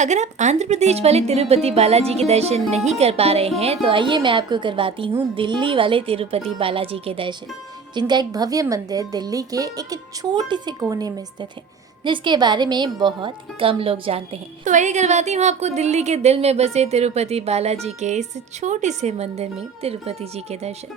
अगर आप आंध्र प्रदेश वाले तिरुपति बालाजी के दर्शन नहीं कर पा रहे हैं तो आइए मैं आपको करवाती हूँ दिल्ली वाले तिरुपति बालाजी के दर्शन, जिनका एक भव्य मंदिर दिल्ली के एक छोटे से कोने में स्थित है, जिसके बारे में बहुत कम लोग जानते हैं। तो आइए करवाती हूँ आपको दिल्ली के दिल में बसे तिरुपति बालाजी के इस छोटे से मंदिर में तिरुपति जी के दर्शन।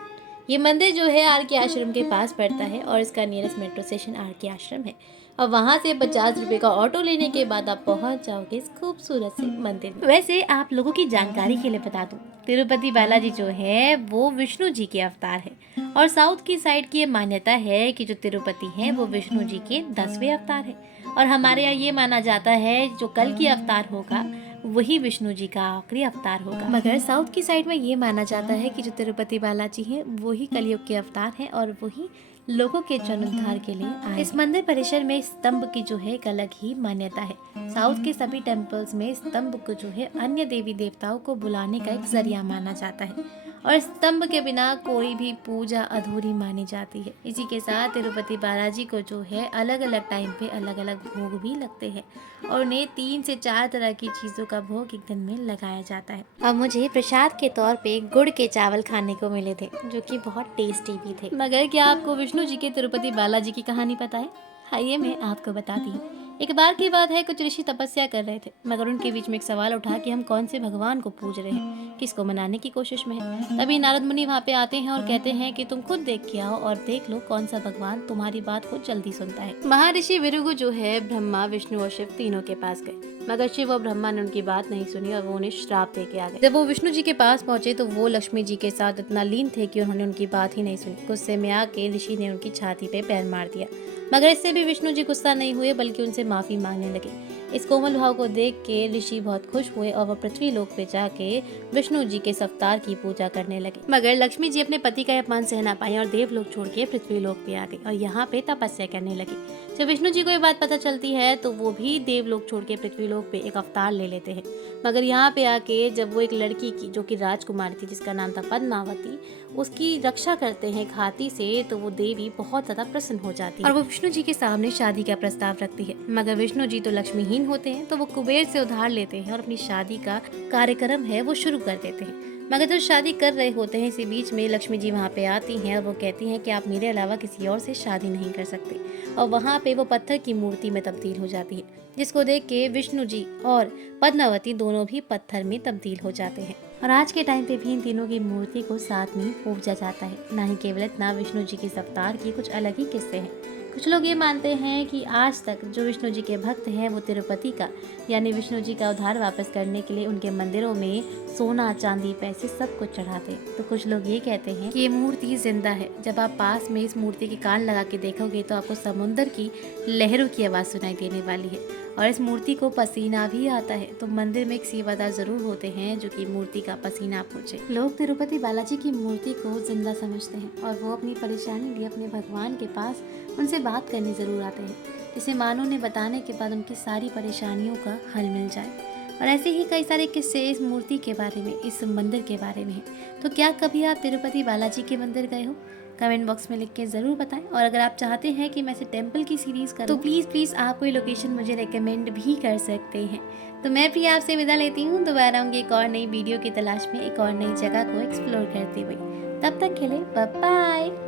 ये मंदिर जो है आर के आश्रम के पास पड़ता है और इसका नियरेस्ट मेट्रो स्टेशन आर के आश्रम है और वहाँ से 50 रुपए का ऑटो लेने के बाद आप पहुँच जाओगे इस खूबसूरत से मंदिर में। वैसे आप लोगों की जानकारी के लिए बता दूं, तिरुपति बालाजी जो है वो विष्णु जी के अवतार है और साउथ की साइड की ये मान्यता है कि जो तिरुपति है वो विष्णु जी के 10वें अवतार है और हमारे यहाँ ये माना जाता है जो कल की अवतार होगा वही विष्णु जी का आखिरी अवतार होगा। मगर साउथ की साइड में ये माना जाता है कि जो तिरुपति बालाजी हैं वही कलयुग के अवतार हैं और वही लोगों के जन्मोद्धार के लिए आए। इस मंदिर परिसर में स्तंभ की जो है एक अलग ही मान्यता है। साउथ के सभी टेम्पल्स में स्तंभ को जो है अन्य देवी देवताओं को बुलाने का एक जरिया माना जाता है और स्तंभ के बिना कोई भी पूजा अधूरी मानी जाती है। इसी के साथ तिरुपति बालाजी को जो है अलग अलग टाइम पे अलग अलग भोग भी लगते हैं और उन्हें 3 से 4 तरह की चीजों का भोग एक दिन में लगाया जाता है। अब मुझे प्रसाद के तौर पे गुड़ के चावल खाने को मिले थे जो कि बहुत टेस्टी भी थे। मगर क्या आपको विष्णु जी के तिरुपति बालाजी की कहानी पता है? आइए मैं आपको बताती हूँ। एक बार की बात है, कुछ ऋषि तपस्या कर रहे थे मगर उनके बीच में एक सवाल उठा कि हम कौन से भगवान को पूज रहे हैं, किसको मनाने की कोशिश में है। तभी नारद मुनि वहाँ पे आते हैं और कहते हैं कि तुम खुद देख के आओ और देख लो कौन सा भगवान तुम्हारी बात को जल्दी सुनता है। महर्षि भृगु जो है ब्रह्मा विष्णु और शिव तीनों के पास गए मगर शिव और ब्रह्मा ने उनकी बात नहीं सुनी और वो उन्हें श्राप दे के आ गए। जब वो विष्णु जी के पास पहुंचे तो वो लक्ष्मी जी के साथ इतना लीन थे कि उन्होंने उनकी बात ही नहीं सुनी। गुस्से में आके ऋषि ने उनकी छाती पे पैर मार दिया मगर इससे भी विष्णु जी गुस्सा नहीं हुए बल्कि उनसे माफी मांगने लगे। इस कोमल भाव को देख के ऋषि बहुत खुश हुए और वह पृथ्वी लोक पे जाके विष्णु जी के इस अवतार की पूजा करने लगे। मगर लक्ष्मी जी अपने पति का अपमान सह ना पाई और देवलोक छोड़ के पृथ्वी लोक पे आ गई और यहाँ पे तपस्या करने लगी। जब विष्णु जी को ये बात पता चलती है तो वो भी देवलोक छोड़ के पृथ्वी लोक पे एक अवतार ले लेते हैं। मगर यहाँ पे आके जब वो एक लड़की की जो कि राजकुमारी थी जिसका नाम था पद्मावती, उसकी रक्षा करते हैं एक हाथी से, तो वो देवी बहुत ज्यादा प्रसन्न हो जाती है और वो विष्णु जी के सामने शादी का प्रस्ताव रखती है। मगर विष्णु जी तो लक्ष्मीहीन होते हैं तो वो कुबेर से उधार लेते हैं और अपनी शादी का कार्यक्रम है वो शुरू कर देते हैं। मगर जब शादी कर रहे होते हैं इसी बीच में लक्ष्मी जी वहाँ पे आती हैं और वो कहती हैं कि आप मेरे अलावा किसी और से शादी नहीं कर सकते और वहाँ पे वो पत्थर की मूर्ति में तब्दील हो जाती है, जिसको देख के विष्णु जी और पद्मावती दोनों भी पत्थर में तब्दील हो जाते हैं। और आज के टाइम पे भी इन तीनों की मूर्ति को साथ में पूजा जाता है। ना ही केवल इतना, विष्णु जी के इस अवतार की कुछ अलग ही किस्से हैं। कुछ लोग ये मानते हैं कि आज तक जो विष्णु जी के भक्त हैं वो तिरुपति का यानी विष्णु जी का उद्धार वापस करने के लिए उनके मंदिरों में सोना चांदी पैसे सब कुछ चढ़ाते हैं। तो कुछ लोग ये कहते हैं कि ये मूर्ति जिंदा है। जब आप पास में इस मूर्ति के कान लगा के देखोगे तो आपको समुद्र की लहरों की आवाज़ सुनाई देने वाली है और इस मूर्ति को पसीना भी आता है। तो मंदिर में एक सेवादार जरूर होते हैं जो कि मूर्ति का पसीना पूछे। लोग तिरुपति बालाजी की मूर्ति को जिंदा समझते हैं और वो अपनी परेशानी भी अपने भगवान के पास उनसे बात करने जरूर आते हैं, जिसे मानो ने बताने के बाद उनकी सारी परेशानियों का हल मिल जाए। और ऐसे ही कई सारे किस्से इस मूर्ति के बारे में, इस मंदिर के बारे में है। तो क्या कभी आप तिरुपति बालाजी के मंदिर गए हो? कमेंट बॉक्स में लिख के ज़रूर बताएं। और अगर आप चाहते हैं कि मैं इसे टेम्पल की सीरीज़ करूं तो प्लीज़ आप कोई लोकेशन मुझे रेकमेंड भी कर सकते हैं। तो मैं भी आपसे विदा लेती हूँ। दोबारा आऊँगी एक और नई वीडियो की तलाश में, एक और नई जगह को एक्सप्लोर करते हुए। तब तक के लिए बाय बाय।